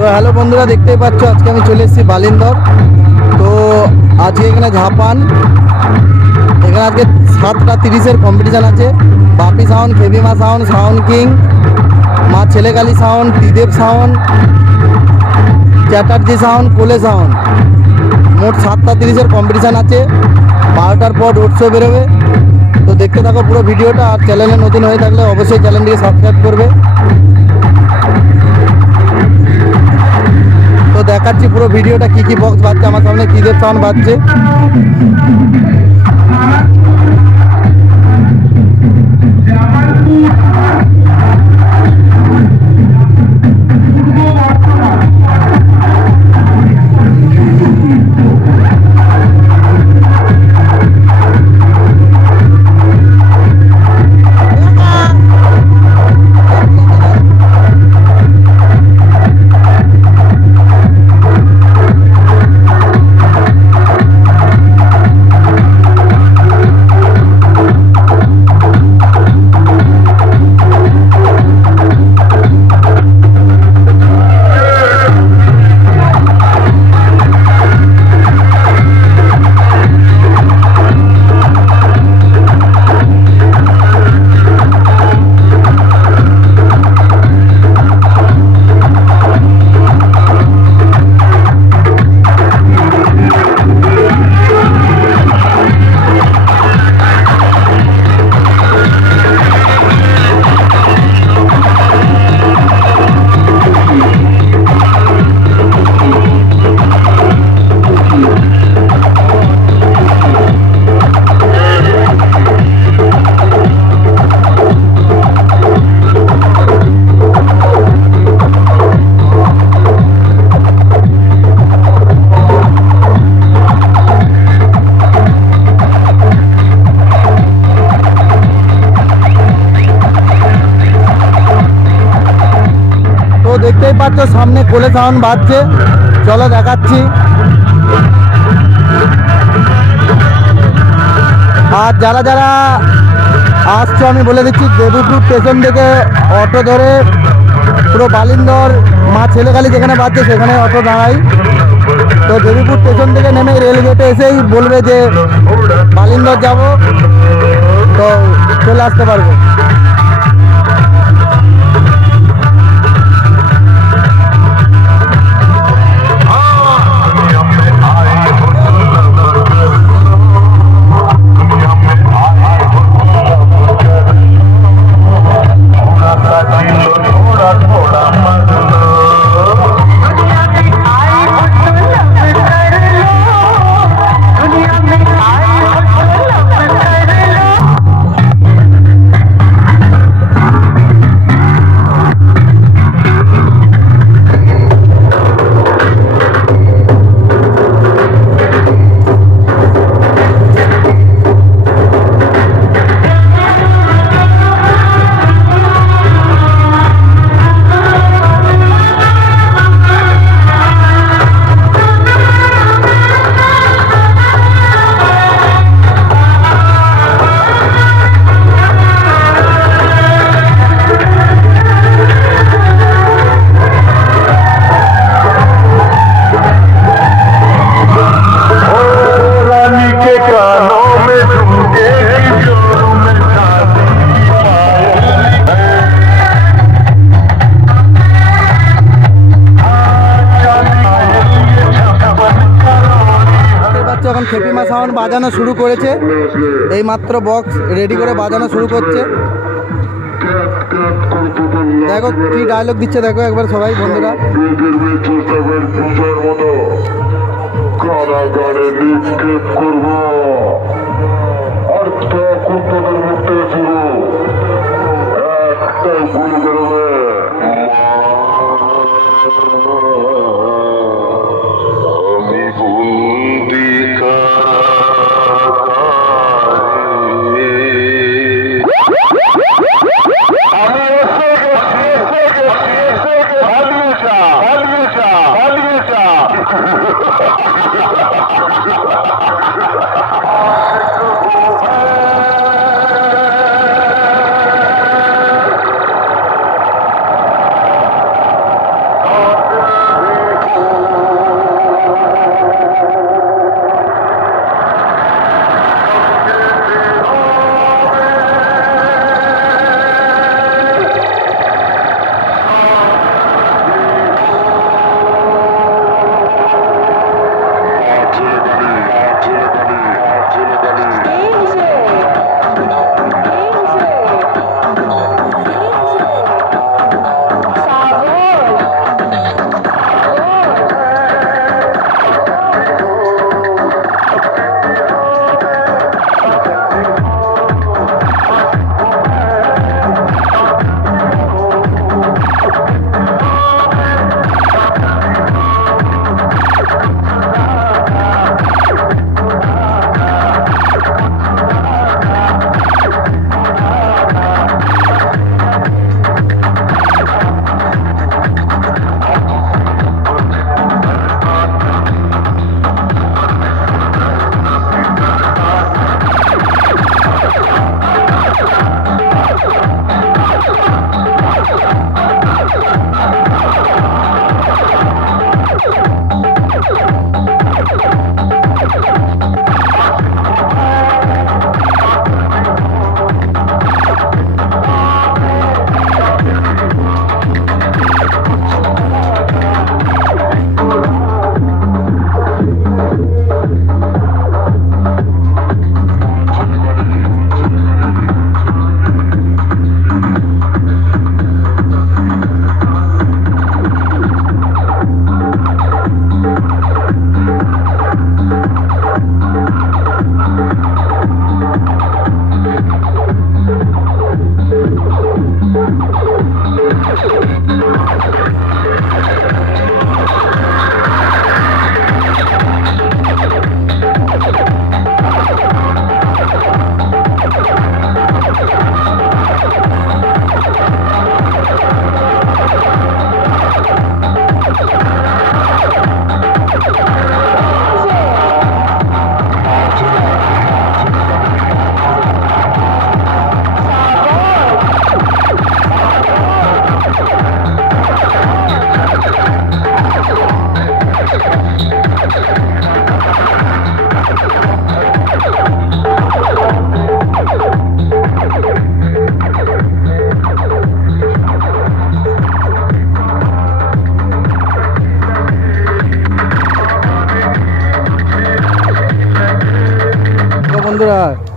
তো হ্যালো বন্ধুরা, দেখতেই পাচ্ছ, আজকে আমি চলে এসেছি বালিন্দর। তো আজকে এখানে ঝাপান এখানে আজকে সাতটা তিরিশের কম্পিটিশান আছে। বাপি সাউন্ড ফেবিমা সাউন্ড সাউন্ড কিং, মা ছেলেকালী sound Tridev sound Chatterjee sound Kole sound মোট সাতটা তিরিশের কম্পিটিশান আছে। বারোটার পর রোড শো বেরোবে। তো দেখতে থাকো পুরো ভিডিওটা, আর চ্যানেলে নতুন হয়ে থাকলে অবশ্যই চ্যানেলটিকে সাবস্ক্রাইব করবে। দেখাচ্ছি পুরো ভিডিওটা কি কি বক্স বাজছে আমার সামনে কিদের সাউন্ড বাজছে। দেখতেই পাচ্ছ, সামনে কোলে সাউন্ড বাজছে। চলো দেখাচ্ছি। আর যারা যারা আসছো, আমি বলে দিচ্ছি, দেবীপুর স্টেশন থেকে অটো ধরে পুরো বালিন্দর মা ছেলেখালি যেখানে বাজছে, সেখানে অটো দাঁড়াই। তো দেবীপুর স্টেশন থেকে নেমে রেল গেটে এসেই বলবে যে, বালিন্দর যাব। তো চলে আসতে পারব। এখন খেপিমা সাউন্ড বাজানো শুরু করেছে। এই মাত্র বক্স রেডি করে বাজানো শুরু করছে। দেখো কি ডায়লগ দিচ্ছে, দেখো একবার সবাই বন্ধুরা। আর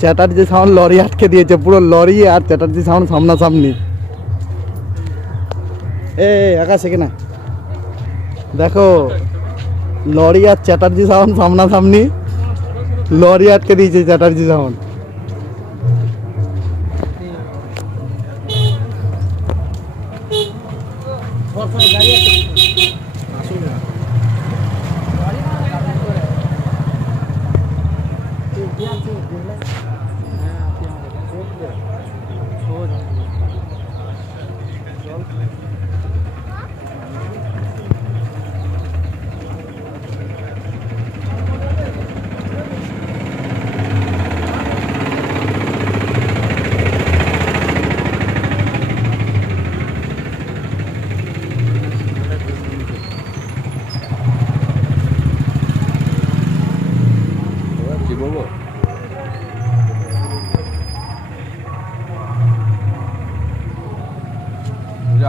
চ্যাটার্জি সাউন্ড লরি আটকে দিয়েছে, পুরো লরি আর চ্যাটার্জি সাউন্ড সামনাসামনি। এ আকাশ না দেখো, লরি আর চ্যাটার্জি সাউন্ড সামনাসামনি। লরি আটকে দিয়েছে চ্যাটার্জি সাউন্ড।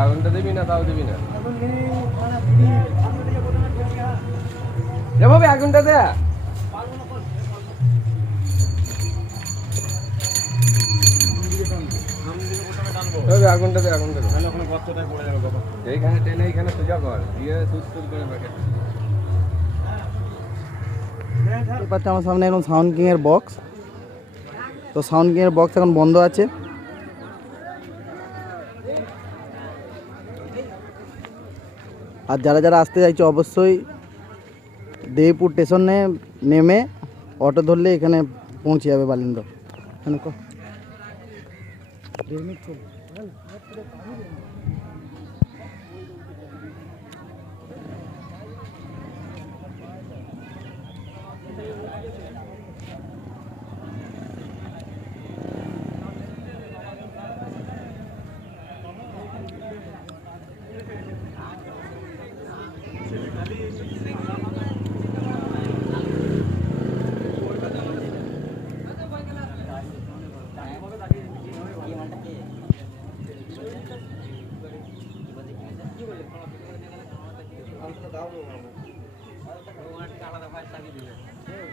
আগুনটা দিবি না তাও দিবি না? রে ভাবি আগুনটা দে। ভাবি, আগুনটা দে আগুনটা দে। এইখানে টেনে এইখানে সোজা কর দিয়ে সুস করে প্যাকেট আমার সামনে এখন সাউন্ড কিং এর বক্স তো সাউন্ড কিং এর বক্স এখন বন্ধ আছে। আর যারা যারা আসতে চাইছে অবশ্যই দেবপুর স্টেশনে নেমে অটো ধরলে এখানে পৌঁছে যাবে বালিন্দ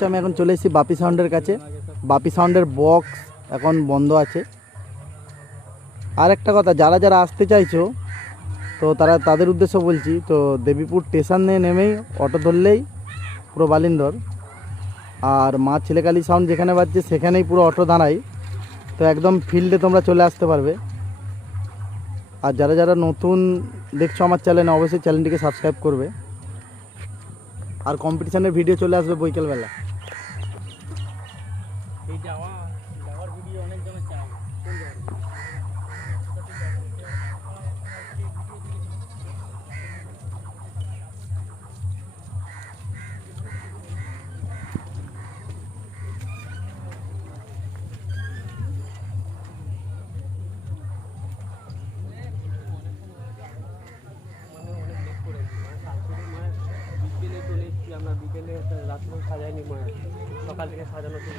পাচ্ছ আমি এখন চলে এসেছি বাপি সাউন্ডের কাছে। বাপি সাউন্ডের বক্স এখন বন্ধ আছে। আর একটা কথা, যারা যারা আসতে চাইছো, তো তারা তাদের উদ্দেশ্য বলছি, তো দেবীপুর স্টেশনে নেমেই অটো ধরলেই পুরো বালিন্দর। আর মা ছেলেকালী সাউন্ড যেখানে বাজছে, সেখানেই পুরো অটো দাঁড়াই তো একদম ফিল্ডে তোমরা চলে আসতে পারবে। আর যারা যারা নতুন দেখছ আমার চ্যানেলে অবশ্যই চ্যানেলটিকে সাবস্ক্রাইব করবে। আর কম্পিটিশনের ভিডিও চলে আসবে বৈকালবেলা। বিকেলে রাত্রে সাজায়নি মায়ের সকাল থেকে সাজানো শুরু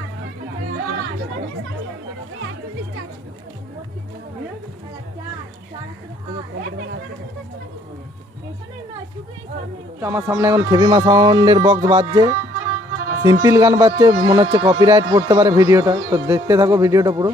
আমার সামনে এখন খেপিমা সাউন্ডের বক্স বাজছে। সিম্পল গান বাজছে, মনে হচ্ছে কপিরাইট পড়তে পারে ভিডিওটা। তো দেখতে থাকো ভিডিওটা পুরো।